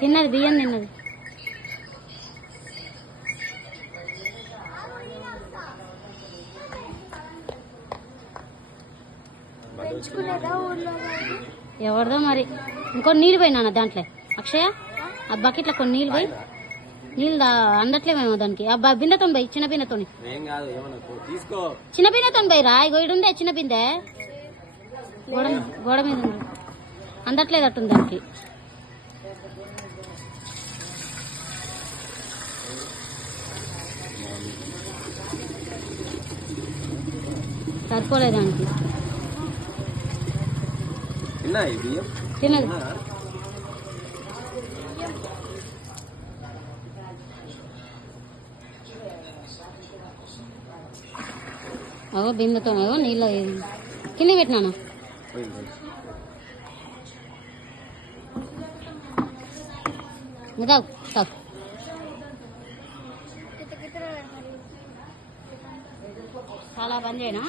తిన్నది బియ్యం తిన్నది. ఎవరిదో మరి. ఇంకో నీళ్ళు పోయినా దాంట్లో అక్షయ ఆ బకెట్లో కొన్ని నీళ్ళు పోయి నీళ్ళు అందట్లేమేమో దానికి. ఆ బిందెతో పోయి చిన్న బిందెతో పోయి రా. ఇడుండే చిన్న బిందె గోడ మీద ఉంది, అందట్లేదు అట్టుంది దానికి. సరిపోలేదు దానికి. తినదు. అవో బిందెతో నీళ్ళు కింద పెట్టినాను. తాగు తాగు. చాలా బంద్ చేయనా.